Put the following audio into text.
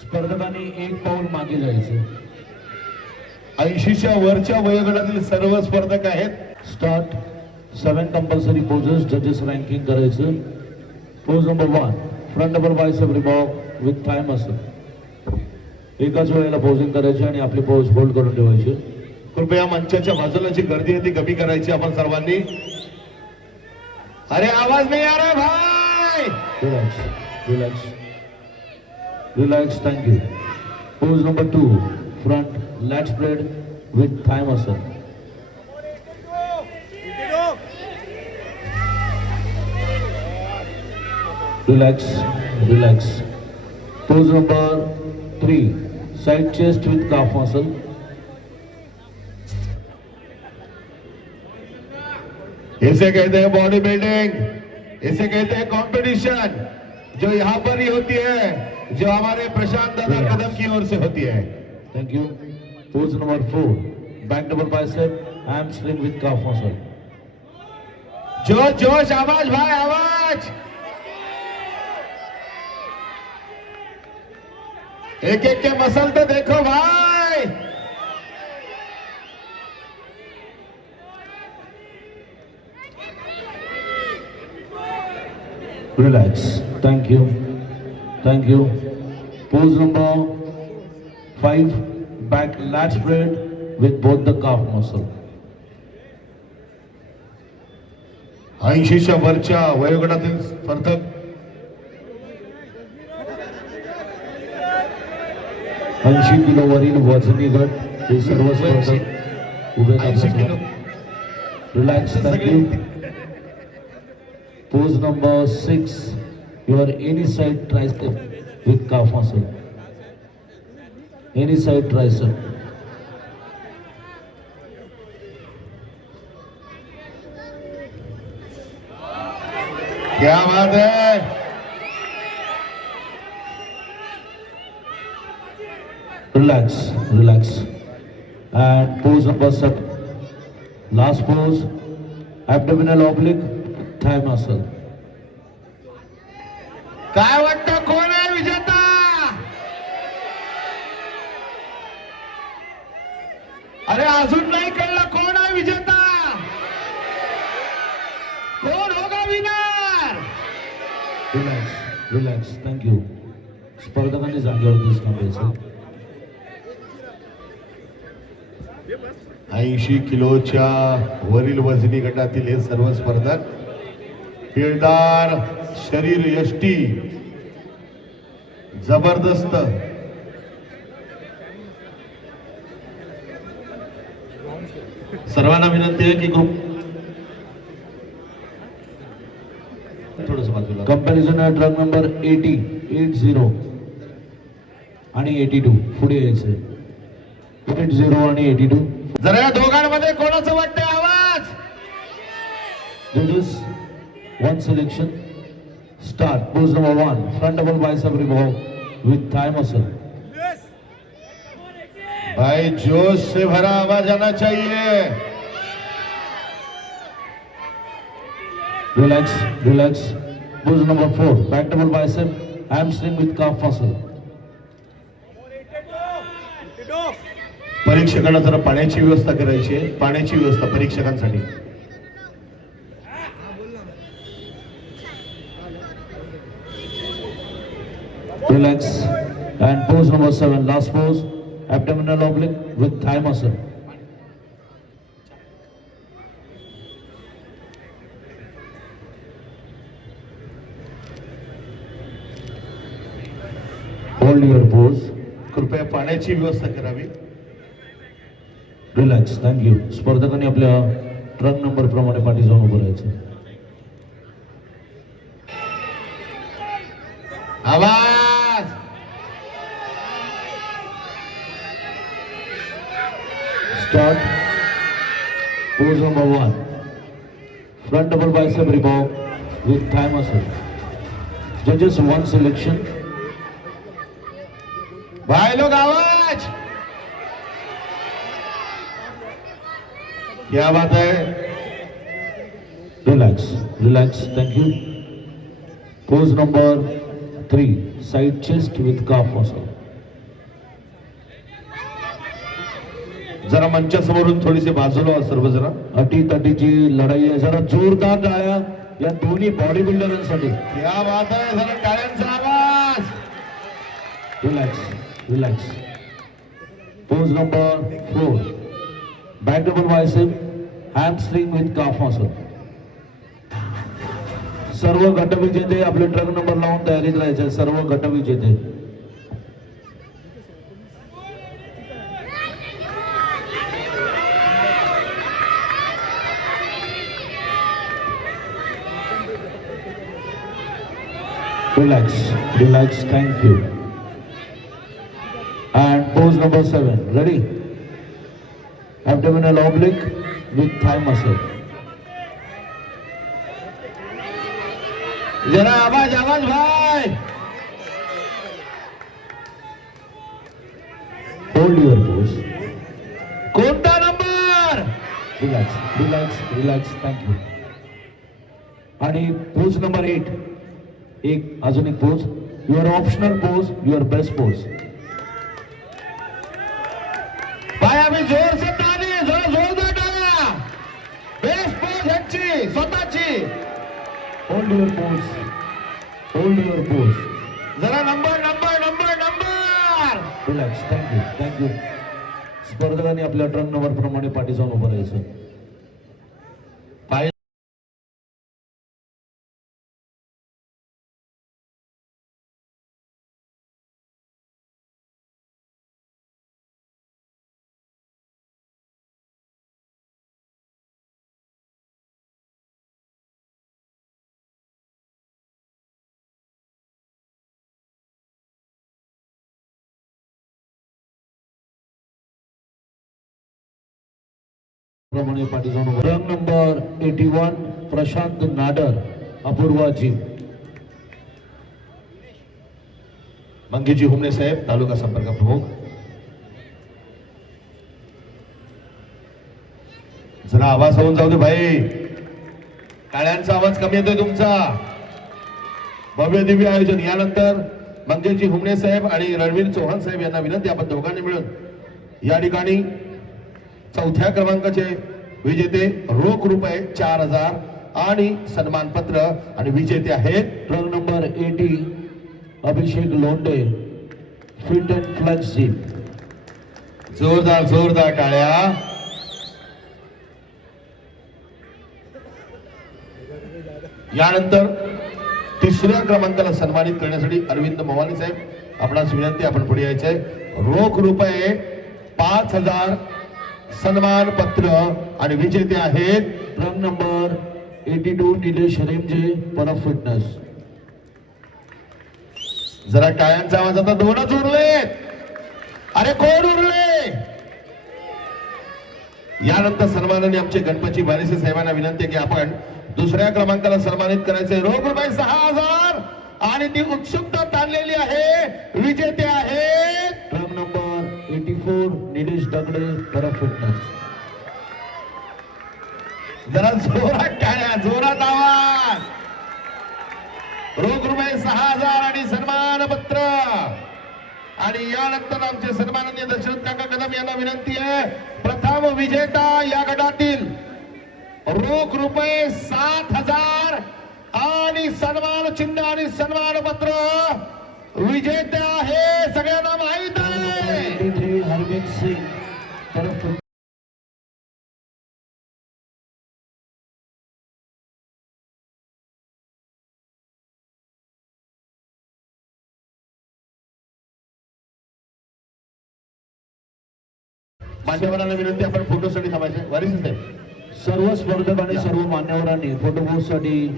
स्पर्धकांनी एक पाऊल मागे जायचं. 80च्या वरच्या वयोगटातील सर्व स्पर्धक आहेत. स्टार्ट. 7 कंपल्सरी पोजेस, जजेस रँकिंग करायचं. Pose number 1, front double biceps remove with thigh muscle. एकाच वेळेला पोजिंग करायची आणि आपली पोज होल्ड करून ठेवायची. कृपया मंचाच्या बाजूला जी गर्दी आहे ती कमी करायची आपण सर्वांनी. अरे आवाज नाही आ रहा भाई. Relax relax relax. Thank you. Pose number 2, front lat spread with thigh muscle. Relax relax. Pose number 3, side chest with calf muscle. इसे कहते हैं बॉडी बिल्डिंग, इसे कहते हैं कंपटीशन, जो यहाँ पर ही होती है, जो हमारे प्रशांत दादा कदम की ओर से होती है. Thank you. Pose number 4, back double bicep hamstring with calf muscle. जोश जोश, आवाज भाई आवाज. एक एक के मसल तो देखो भाई. Relax. Thank you. Thank you. Pose number 5, back lat spread with both the calf muscle. 80च्या वरच्या वयोगटातील स्पर्धक 80 किलो वरील वजनी गट हे सर्व स्पर्धक उभे 80 kilo. Relax. Thank you. Pose number 6, your any side tricep with calf muscle. Any side tricep. क्या बात है. Relax, relax. And pose number 7. Last pose, abdominal oblique, thigh muscle. काय वाटतं कोण आहे विजेता. अरे अजून नाही कळलं कोण आहे विजेता. कोण होगा winner. Relax, relax. Thank you. स्पर्धकांनी जागेवरतीच थांबायचं. 80 किलोच्या वरील वजनी गटातील हे सर्व स्पर्धक पिळदार शरीर यष्टी जबरदस्त. सर्वांना विनंती आहे की ग्रुप थोडस बाजूला. कंपॅरिझन आहे ट्रक नंबर 80 आणि 82 पुढे यायचं. 80 आणि 82. जरा या दोघांमध्ये कोणाचं वाटतंय आवाज. Judges, one selection. Start. Pose number 1, front double bicep revolve with thigh muscle. भाई जोश से भरा आवाज आना चाहिए. Relax, relax. Pose number 4, back double bicep, hamstring with calf muscle. परीक्षकांना जरा पाण्याची व्यवस्था करायची आहे. पाण्याची व्यवस्था परीक्षकांसाठी. Relax. And pose number 7, last pose, abdominal oblique with thigh muscle. Hold your pose. कृपया पाण्याची व्यवस्था करावी. रिलॅक्स. थँक्यू. स्पर्धकांनी आपल्या ट्रक नंबर प्रमाणे पाठी जाऊन उभं राहायचं. आवाज. Start. Pose number 1, front double bicep revolve with thigh muscle. Judges, one selection. भाई लोग आवाज. क्या बात है. Relax, relax. Thank you. Pose number 3, side chest with calf muscle. जरा मंचासमोरून थोडीशी बाजूला व्हा सर्वजण. अटीतटीची लढाई आहे. जरा जोरदार टाळ्या या दोन्ही बॉडी बिल्डरांसाठी. या बात आहे. जरा टाळ्यांचा आवाज. Relax. Pose number 4. Back double bicep hamstring with calf muscle. सर्व गटविजेते आपले ट्रक नंबर लावून तयारीत राहायचे. सर्व गटविजेते. Relax. Thank you. And pose number 7. Ready? Abdominal oblique with thigh muscle. जरा आवाज भाई. Hold your pose. कोणता नंबर? Relax. Thank you. आणि पोज नंबर 8. अजून एक pose. Your optional pose, your best pose. भाई आम्ही जोर से ताली. जरा जोरदार टाळ्या. बेस्ट पोज ह्यांची स्वतःची. Hold your pose. जरा नंबर. रिलॅक्स. थँक्यू. स्पर्धकांनी आपल्या ट्रक नंबर प्रमाणे पाठी जाऊन उभं राहायचं. प्रमाणे पाठी जाऊन उभं. ट्रक नंबर 81 प्रशांत नाडर अपूर्वा जी. मंगेजी हुमणे साहेब तालुका संपर्क प्रमुख. जरा आवाज होऊन जाऊ दे भाई. टाळ्यांचा आवाज कमी येतोय तुमचा. भव्य दिव्य आयोजन. यानंतर मंगेजी हुमणे साहेब आणि रणवीर चौहान साहेब यांना विनंती, आपण दोघांनी मिळून या ठिकाणी चौथ्या क्रमांकाचे विजेते रोख रुपये 4000 आणि सन्मानपत्र आणि विजेते आहेत truck number 80 Abhishek Londhe fit and flex gym. जोरदार टाळ्या. यानंतर तिसऱ्या क्रमांकाला सन्मानित करण्यासाठी अरविंद मवानी साहेब आपणास विनंती, आपण पुढे यायचंय. रोख रुपये 5000 सन्मान पत्र आणि विजेते आहेत ट्रक नंबर 82 निलेश रेमजे परफ फिटनेस. जरा टाळ्यांचा आवाज. आता 2च उरलेत. अरे कोण उरले? यानंतर सन्मानाने आमचे गणपती बारिसे साहेबांना विनंती की आपण दुसऱ्या क्रमांकाला सन्मानित करायचे. रोख रुपये 6000 आणि ती उत्सुकता ताणलेली आहे. विजेते आहेत ट्रक नंबर 84 निलेश दगडे परफ फिटनेस. जरा जोरात टाळ्या, जोरात आवाज. रोख रुपये 6000 आणि सन्मानपत्र. आणि यानंतर आमचे सन्माननीय दशरथ काका कदम यांना विनंती आहे, प्रथम विजेता या गटातील रोख रुपये 7000 आणि सन्मान चिन्ह आणि सन्मानपत्र विजेते आहे. सगळ्यांना माहित आहे. 83 हरमीत सिंग परफ फिटनेस. मान्यवरांना विनंती, आपण फोटोसाठी थांबायचे. वारिस साहेब, सर्व स्पर्धक आणि सर्व मान्यवरांनी फोटोबूथसाठी